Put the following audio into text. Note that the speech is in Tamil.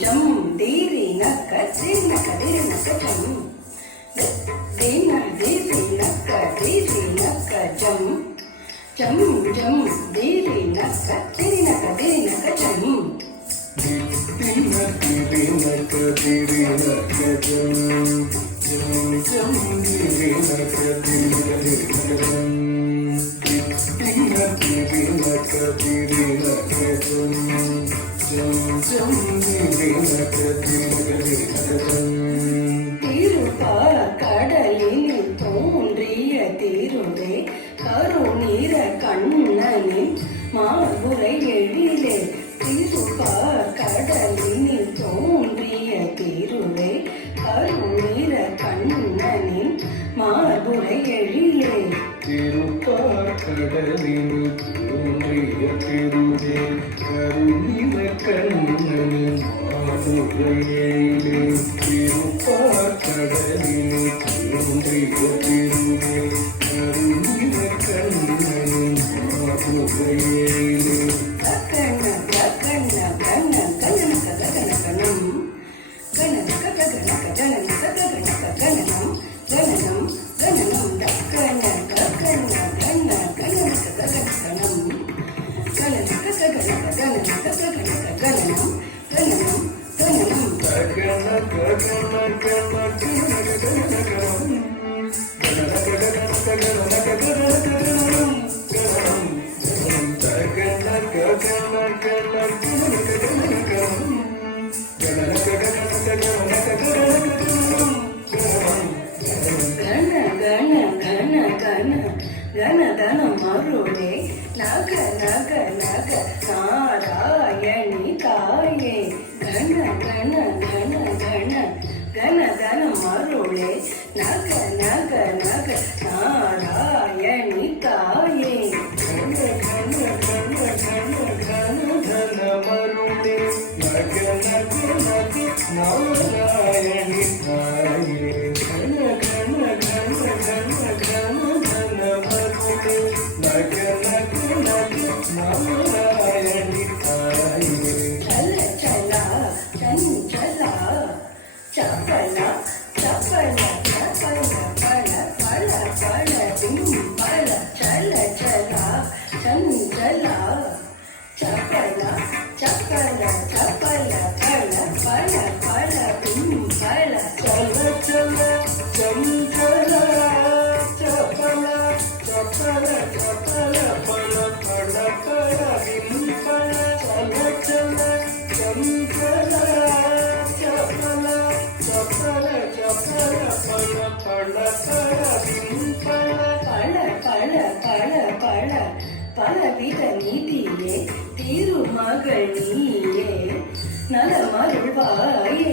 ஜம் தீரி நக்க தீரி நக்க தீரி நக்க ஜம் தீன தீரி நக்க தீரி நக்க ஜம் ஜம் ஜம் தீரி நக்க தீரி நக்க தீரி நக்க ஜம் தீன தீரி நக்க தீரி நக்க ஜம் ஜம் ஜம் தீரி நக்க தீரி நக்க ஜம் தீன தீரி நக்க தீரி நக்க ஜம் ஜம் ஜம் தீரி நக்க தீரி நக்க ஜம் திருப்பால கடலில் தோன்றிய திருவே கருநீர கண்ணனின் மார்புரை எழிலே திருப்பால் கடலில் தோன்றிய திருவே கருநீர கண்ணனின் மார்புரை எழிலே திருப்பால் கடலில் தோன்றிய திருவே கருநீர கண்ணனின் மார்புரை எழிலே திருப்பால் கடலில் தோன்றிய திருவே கருநீர கண்ணனின் மார்புரை எழிலே கண்ண கண்ண கண்ண கண்ணனக கண்ண கண்ணம் கண்ணனக கண்ணனக கண்ணனக கண்ணனக கண்ணனம் கண்ணனம் கண்ணனம் கண்ண கண்ண கண்ண கண்ணனக கண்ண கண்ணம் கண்ணனக கண்ணனக கண்ணனக கண்ணனக கண்ணனம் கண்ணனம் கண்ணனம் கணதனம் மருளே நக நக நக நாராயணி தாயே கண கண கண கண கணதனம் மருளே நக நக நக நாராயணி தாயே கண கண கண கண கண கண மருளே நக நக நக நாராயணி தாயே கண கண கண கண கண கண மருளே நக நக நக நாராயணி தாயே चल चला चंचला चपला चपला चपला पल पल पल डिंपल चल चला चंचला चपला चपला चपला पल पल पल डिंपल चल चल चंचला चपला चपला चपला पल पल पल डिंपल चल चल चंचला चपला चपला चपला पल पल पल डिंपल பல பல பல பல பலவித நிதியே திருமகள் நீயே நலமருள்வாயே